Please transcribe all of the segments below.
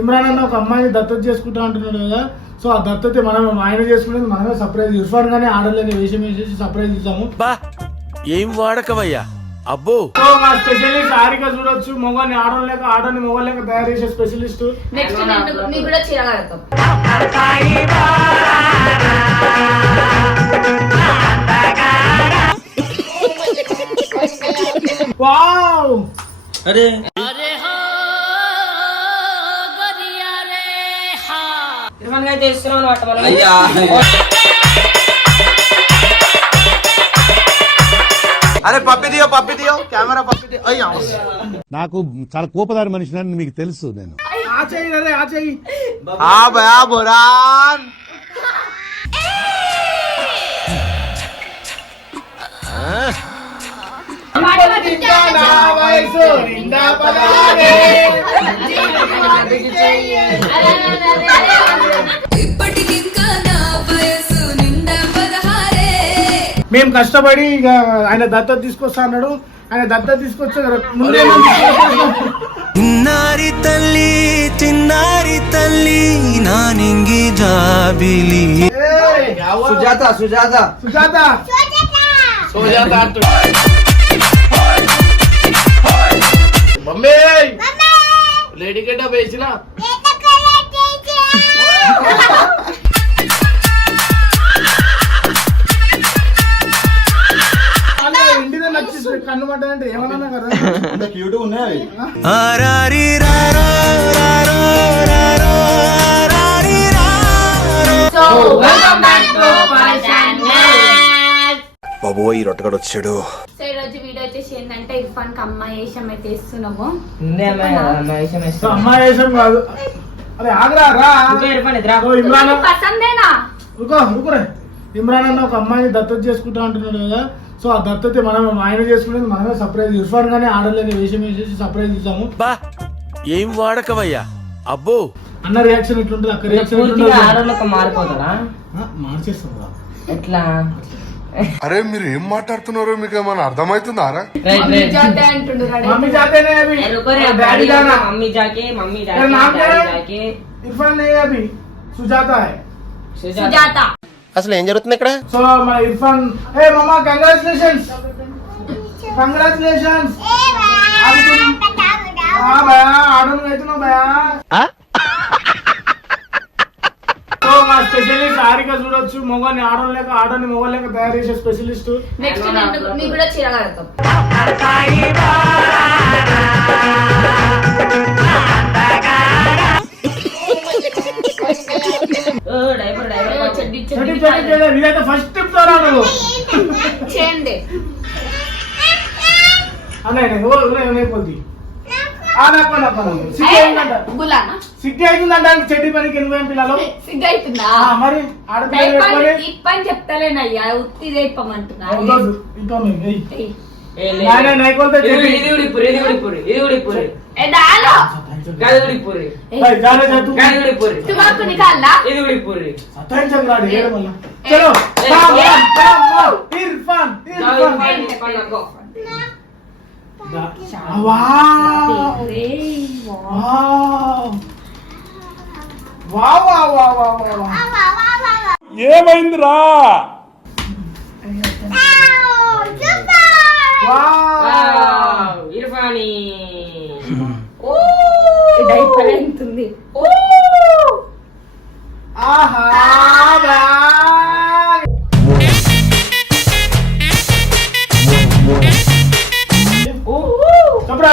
ఇమ్రాన్ అన్న ఒక అమ్మాయిని దత్తత చేసుకుంటా అంటున్నాడు కదా. సో ఆ దత్తత మనం ఆయన చేసుకునేది మనమే సర్ప్రైజ్. ఇర్ఫాన్ గానే ఆడలేని వేషం వేసేసి సర్ప్రైజ్ ఇస్తాము. ఏం వాడకవయ్యా అబ్బో. సో మా స్పెషలిస్ట్ హారిక చూడొచ్చు. మొగని ఆడలేక ఆడని మొగలేక తయారు చేసే స్పెషలిస్ట్. నెక్స్ట్ నీకు కూడా చీర కడతాం. వావ్ అరే అయితే ఇస్తున్నాం అన్నమాట మనం. అరే పప్పి దియో కెమెరా పప్పి దియో. అయ్యా నాకు చాలా కోపదారి మనిషిని మీకు తెలుసు. నేను ఆ చెయ్యి భయా బురాన్ మేము కష్టపడి ఇక ఆయన దత్తత తీసుకొస్తా అన్నాడు. ఆయన దత్తత తీసుకొచ్చే చిన్నారి తల్లి నా నింగి జాబిలి. సుజాత మమ్మీ లేడీ గడ్డ వేసిన ఇంటిదే నచ్చి కన్ను పడ్డాదంటే ఏమన్నా కదా. అంత క్యూట్ ఉన్నాయి. ఆరారి రారో రారో రారో ఆరారి రారో. So welcome back to our channel. బాబో ఈ రొట్టగడ వచ్చాడు. సో ఈ రోజు వీడియో వచ్చేసి ఏంటంటే ఇర్ఫాన్ కి అమ్మాయి వేషం అయితే ఇస్తున్నాము. సో అమ్మాయి వేషం కాదు. అరే ఆగ్రా రా. సో ఇమ్రాన్ పసందేనా? రుకురే. ఇమ్రాన్ అన్న ఒక అమ్మాయిని దత్తత చేసుకుంటా అంటున్నాడు కదా. సో ఆ దత్తత మనం ఆయన చేసుకునేది మనమే సర్ప్రైజ్. ఇర్ఫాన్ గానే ఆడలేని వేషం వేసేసి సర్ప్రైజ్ ఇస్తాము. ఏం వాడకవయ్యా అబ్బో. అన్న రియాక్షన్ ఎట్లుంటుంది, అక్క రియాక్షన్ ఆడోళ్ళకి మారిపోతాడా? మార్చేస్తుందా ఎట్లా? అరే మీరు ఏం మాట్లాడుతున్నారో మీకు ఏమైనా అర్థమవుతుందా? మమ్మీ జాతే అంటుండు రెడీ. మమ్మీ జాతేనే అభి. డాడీ जाना. मम्मी जाके नाम क्या है? जाके इरफान नहीं है अभी, सुजाता है. సుజాత. అసలు ఏం జరుగుతుంది ఇక్కడ? సో మన ఇర్ఫాన్ ఏ మమ్మా కంగ్రాచులేషన్స్ భయా ఆడను అవుతున్నావు భయా. సో మా స్పెషలిస్ట్ హారిక చూడొచ్చు. మొగని ఆడని మొగలేక తయారు చేసే స్పెషలిస్ట్. నెక్స్ట్ నీకు కూడా చీర కడతాం. ఇదైతే ఫస్ట్ టిప్ తో రాను చేయండి అన్నైపోద్ది. గులానా సిగ్గు అవుతుందంట చెడ్డి పనికి నువ్వేం పిల్లలు సిగ్గు అవుతుందా? మరి ఆడపిల్ల ఇప్పని చెప్తలేనయ్యా, ఉత్తి రేపమంటున్నా. ఏమైందిరా? ఇర్ఫానీ డైపర్ అవుతుంది.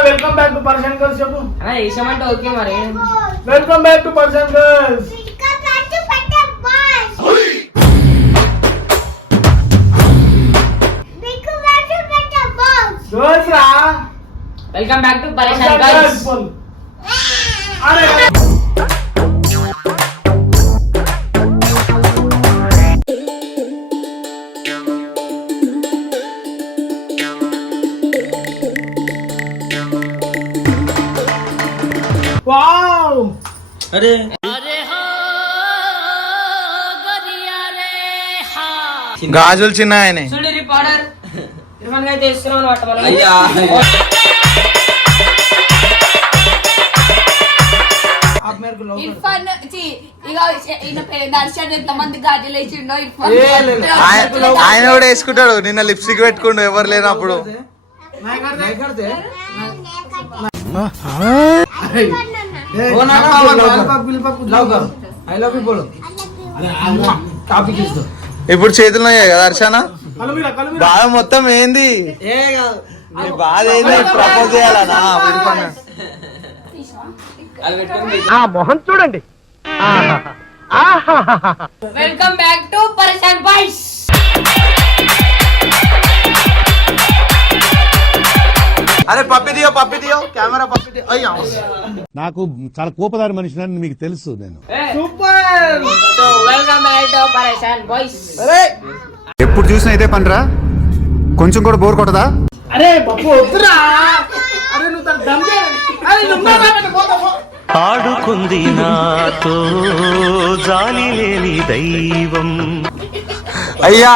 Welcome back to person girls చెప్పు. వేషం అంటే ఓకే మరి. Welcome back to person girls. Girls రా. వెల్కమ్ బ్యాక్ టు పరేషాన్ గర్ల్స్. వావ్ అరే గాజులు చిన్న ఆయన. చూడు రిపోర్టర్ ఇర్ఫాన్ అయితే ఇస్తున్నాం అన్నమాట మనం. అయ్యా आप मेरे ఇర్ఫాన్ దర్శన్ ఎంత మంది గాజులు వేసిండో ఇర్ఫాన్ ఆయన కూడా వేసుకుంటాడు. నిన్న లిప్స్టిక్ పెట్టుకుండు ఎవరు లేనప్పుడు. ఇప్పుడు చేతులు కదా దర్శన బాధ మొత్తం ఏంది? నీ బాధ ఏంది? ప్రపోజ్ చేయాలనా? వెల్కమ్ బ్యాక్ టు పరేషాన్ బాయ్స్. అరే పప్పి దియో కెమెరా పప్పి దియో. అయ్యా నాకు చాలా కోపదారి మనిషిని మీకు తెలుసు నేను. సో వెల్కమ్ బ్యాక్ టు పరేషాన్ బాయ్స్. ఎప్పుడు చూసినా ఇదే పనిరా, కొంచెం కూడా బోర్ కొట్టదా? అరే బాబు వద్దురా. అరే నువ్వు తన దమ్మే. అరే నువ్వు పోతావు. ఆడుకుంది నాతో జాలి లేని దైవం. అయ్యా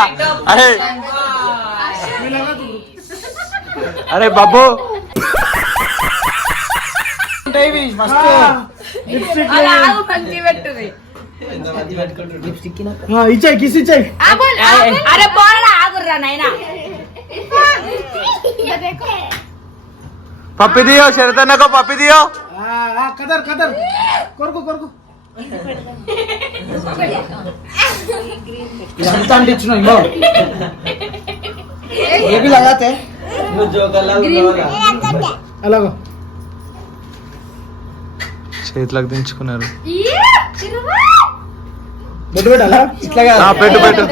అరే అరే బాబు ఇచ్చాయి కిస్ ఇచ్చాయి. అరే పోరా ఆగుర్రా నాయనా. పప్పి దియో శరతన్నకో పప్పి దియో. కదర్ కదర్ కొరకు కొరకు ఇదంతా అంటే ఇచ్చిన ఇంకో ఏబి లగాతే అలాగో చేతులకు దించుకున్నారు. పెట్టు పెట్టాలా ఇట్లా పెట్టు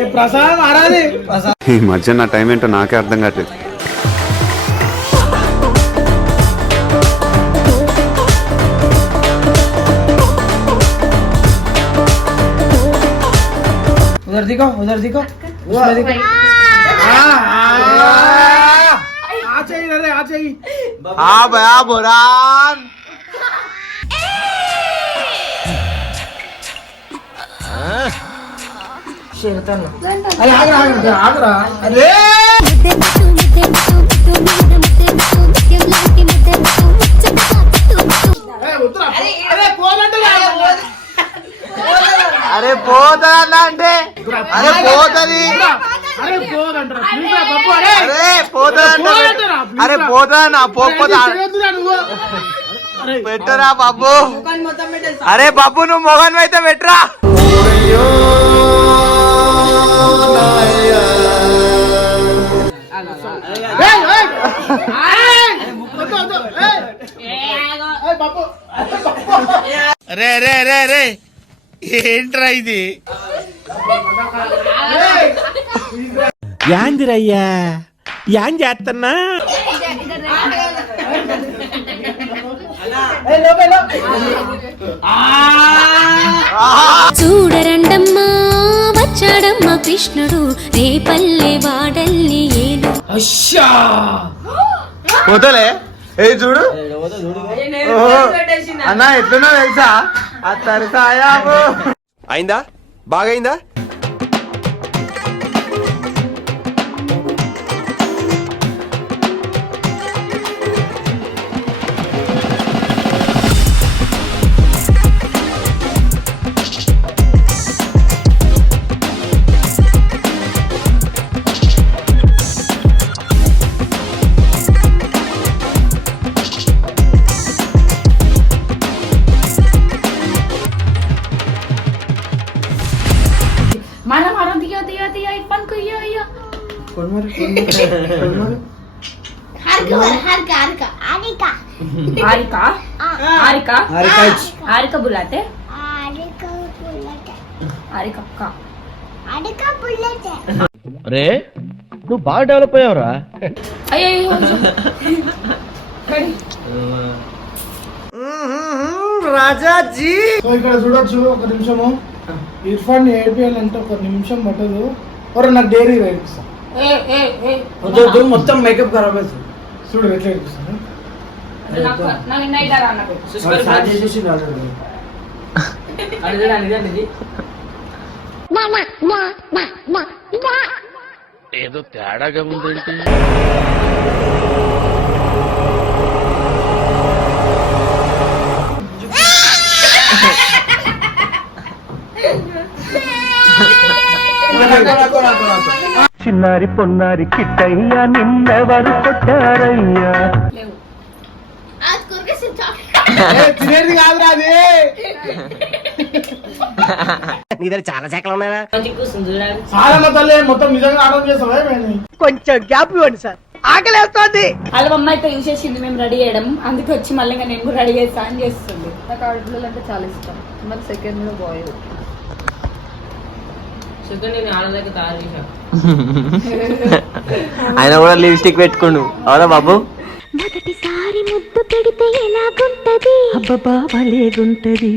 ఏ ప్రసాదం ఆరాది. ఈ మధ్య నా టైం ఏంటో నాకే అర్థం కావట్లేదు. उधर दिखो आ चाहिए हाँ भया बुरान अरे आगरा अरे అరే పోతా అంటే అరే పోతది అరే పోదంటరా అరే పోతా అరే పోతా పోకపోతా పెట్టరా బాబు. అరే బాబు నువ్వు మొగన్ అయితే పెట్టరా. రే రే రే రే ఏంట్రా ఇది? యాందిరయ్యా యాన్ చేస్తున్నా? చూడరండమ్మా వచ్చాడమ్మా కృష్ణుడు రేపల్లె వాడల్లి ఏలు. పోతలే ఏ చూడు అన్నా ఎట్లున్నా తెలుసా? అత్తరిసాయాబు అయిందా? బాగైందా? మనం అరం దియో ఇర్ఫాన్ కు ఇయ్యో हारिका बुलाते రే నువ్వు బాగా డెవలప్ అయ్యావురా. రాజాజీ ఇక్కడ చూడొచ్చు. ఒక నిమిషము ఇర్ఫాన్ ఏడిపియాలంటే ఒక నిమిషం పట్టదు. ఒరే నాకు డైరీ వేయిస్తా మొత్తం మేకప్ ఖరాబ్ అవుతుంది. చూడు ఎట్లా వేయిస్తాను. ఏదో తేడాగా ఉందేంటి? చిన్నారి పొన్నారి కిట్టయ్యా నిన్నెవరు కొట్టారయ్యా లేవు తినేది కాదురా అది. నీ దగ్గర చాలా శాఖలు ఉన్నాయా సారమ్మ తల్లి మొత్తం నిజంగా ఆర్డర్ చేస్తావా మేము? కొంచెం గ్యాప్ ఇవ్వండి సార్ ఆకలేస్తోంది. వాళ్ళ అమ్మాయి అయితే చూసేసింది మేము రెడీ చేయడం, అందుకే వచ్చి మళ్ళీ ఇంకా నేను కూడా రెడీ చేస్తా అని చేస్తుంది. నాకు ఆడపిల్లలు అంటే చాలా ఇష్టం. మరి సెకండ్ లో బాయ్ ఆయన కూడా లిప్స్టిక్ పెట్టుకుండు అవునా బాబు? మొదటిసారి ముద్దు పెడితే ఎలాగుంటది అబ్బబ్బా భలేగుంటది.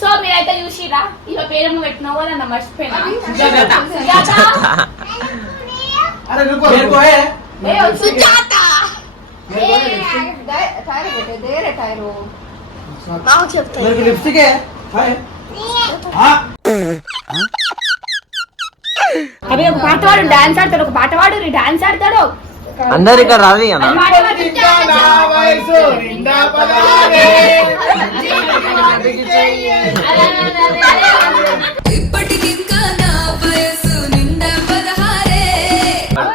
సో మీరైతే చూసిరా ఇక పేరు పెట్టినావు కదా నా మర్చిపోయినా. అరే रुको లిప్స్టిక్ అవి ఒక పాట వాడు డాన్స్ ఆడతాడు, ఒక పాట వాడు డాన్స్ ఆడతాడు. అందరు ఇక్కడ రాదు అన్న. ఇంకా నా వయసు నిండా పదాలే. ఇప్పటికింకా నా వయసు నిండా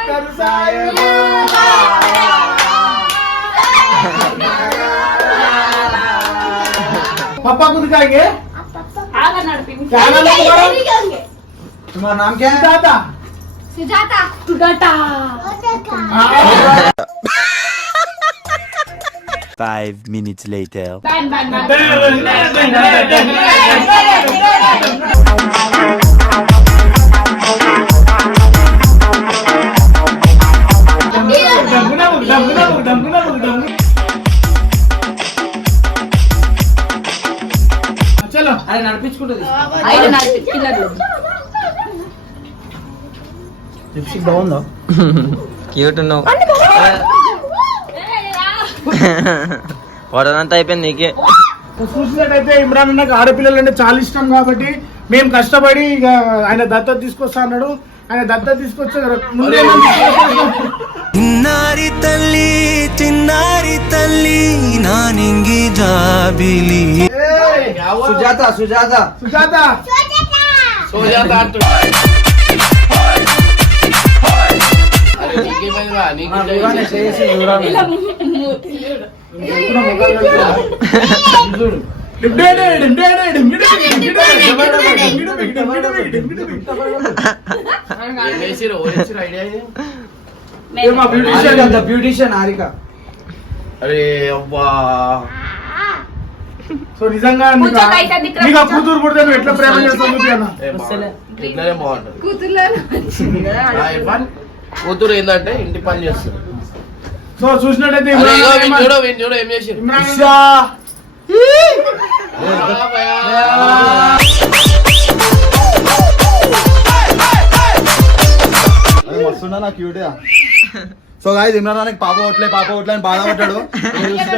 16 पापा को दिखाएंगे ఆగన్నాడు పిన్ని. क्या नाम है तुम्हारा? तुम्हारा नाम क्या है? दादा Sujatha Sujatha 5 minutes later. Ban ban चलो అది నడిపించుకుంటుంది. ఆయన నడిపించినారు. లిప్స్టిక్ బాగుందా? క్యూట్ ఉన్నావు. వడనంతా అయిపోయింది నీకే. చూసినట్టయితే ఇమ్రాన్ అన్నకు ఆడపిల్లలు అంటే చాలా ఇష్టం కాబట్టి మేము కష్టపడి ఇక ఆయన దత్తత తీసుకొస్తా అన్నాడు. ఆయన దత్తత తీసుకొచ్చే ముందే చిన్నారి తల్లి చిన్నారి తల్లి నా నింగి జాబిలి. సుజాత సుజాత సుజాత సోజాత బ్యూటిషియన్ హారిక. అరే అబ్బా సో నిజంగా నీకు ఆ కూతురు పుడితే నువ్వు ఎట్లా ప్రేమ చేస్తావు అన్న? ఇట్లనే బాగుంటది. కూతుర్లో ఇర్ఫాన్ కూతురు ఏంటంటే ఇంటి పని చేస్తుంది. సో చూసినట్టయితే అరే, ఇగో ఇమ్రాన్ వీడు చూడు, వీడు చూడు ఏం చేసి ఇమ్రాన్ వస్తున్నా నాకు cute. So guys Imran Khan పాప ఓట్లే అని బాధపడ్డాడు.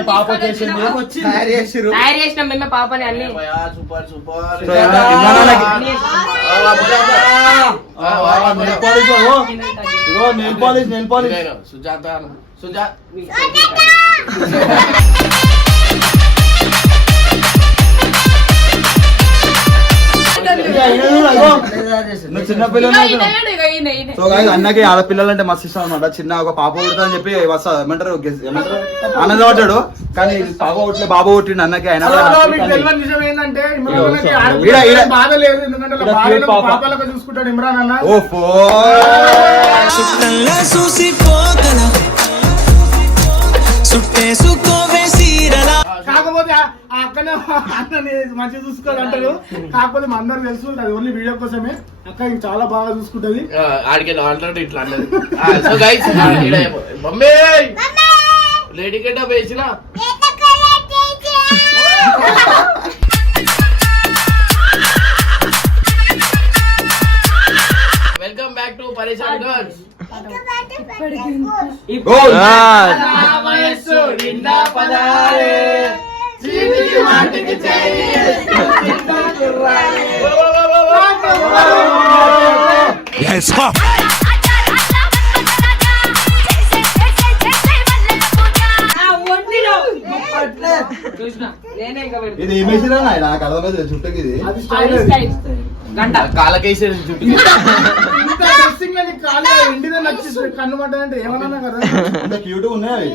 పాప వచ్చేసింది. తయారు చేసిర్రు. తయారు చేసినాం మేమే పాపని అన్ని. Super super. So Imran nail polish Sujatha Sujatha చిన్న పిల్లలు. సో గాయ్స్ అన్నకి ఆడపిల్లలు అంటే మస్తు ఇష్టం అనమాట. చిన్న ఒక పాప పుడతా అని చెప్పి ఏమంటారు ఆనందపడ్డాడు. కానీ పాప పుట్టలే బాబు పుట్టిండు అన్నకి. ఆయన మీకు తెలియని నిజం ఏంటంటే ఇమ్రాన్ అన్నకి ఆడపిల్లలకి బాధ లేదు, ఎందుకంటే వాళ్ళ భార్యను పాపాలకు చూసుకుంటాడు ఇమ్రాన్ అన్న. ఓఫో కాకపోతే ఆ అక్కనే అన్నని మంచిగా చూసుకోవాలి అంటారు. కాకపోతే మా అందరికి తెలుసు అది ఓన్లీ వీడియో కోసమే. అక్క ఇంక చాలా బాగా చూసుకుంటది. ఆడికి ఆల్రెడీ ఇట్లా అన్నది. సో గైస్ మమ్మీ లేడీ గడ్డ వేసిన వెల్కమ్ బ్యాక్ టు పరేషాన్ గర్ల్స్. ఇది ఏమేసిరా నాకు అర్థమైంది చుట్టకి. ఇది అది స్టైల్ అది. కాలకేసేది చుట్టూ ఇంత టెస్టింగ్ అని కాలు ఎండిదే నచ్చి కన్ను పడ్డాదంటే ఏమన్నా కదా ఇంత క్యూట్ ఉన్నాయి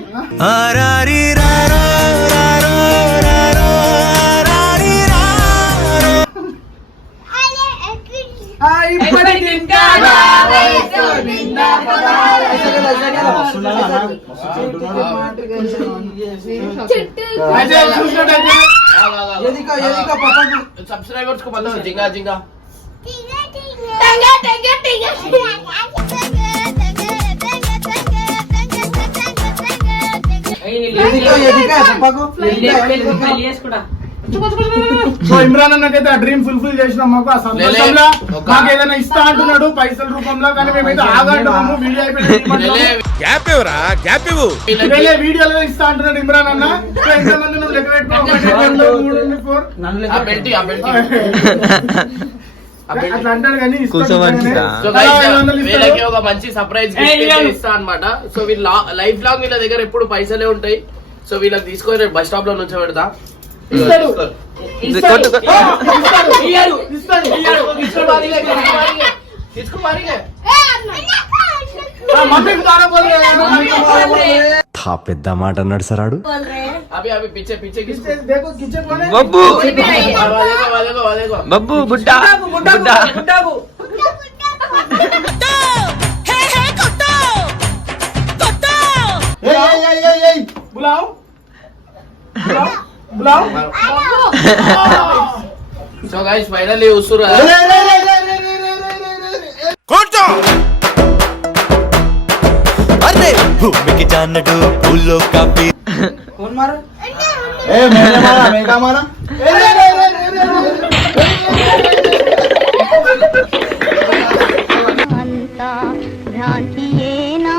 ఇప్పటికి ఇంకా నా వయసు నిండా 16. सब्सक्राइबर्स को बताओ जिंगा जिंगा సో ఇమ్రాన్ అన్నకైతే ఆ డ్రీమ్ ఫుల్ఫిల్ చేసినాం. మాకు ఆ సంతోషంలో మాకు ఏదైనా ఇస్తా అంటున్నాడు పైసల రూపంలో, కానీ మేమైతే ఆగంటాము. వీడియో అయిపోయిన వీడియోలో ఇస్తా అంటున్నాడు ఇమ్రాన్ అన్న. సో ఎంతమంది నువ్వు లెక్క పెట్టుకో అట్లా అంటాడు కానీ వీళ్ళకి ఒక మంచి సర్ప్రైజ్ ఇస్తా అన్నమాట. సో వీళ్ళ లైఫ్ లాంగ్ వీళ్ళ దగ్గర ఎప్పుడు పైసలే ఉంటాయి. సో వీళ్ళకి తీసుకొని బస్ స్టాప్ లో నుంచి పెడతా. పెద్ద మాట అన్నాడు సరాడు అభి అభి పిచ్చే పిచ్చే బబ్బు బబ్బు బుడ్డా బుడ్డా बुलाओ बुलाओ సో గైస్ ఫైనల్లీ ఉసురు అరే భూమికి జానడు పూల్లో కాపీ कौन मारा ए मैंने मारा मैं क्या मारा అంతా భ్రాంతియేనా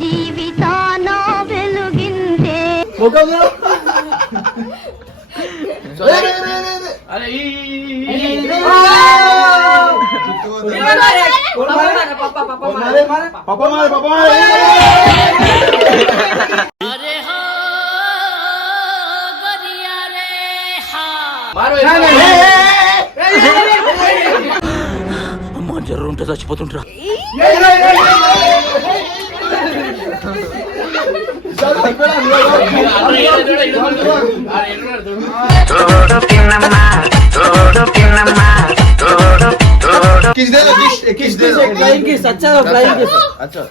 జీవితాన వెలుగిందే అరే पापा मारे అమ్మా జర్రు ఉంటే చచ్చిపోతుంటా किस दे दो किस दे दो ఫ్లయింగ్ కిస్ అచ్చా ఫ్లయింగ్ కిస్ अच्छा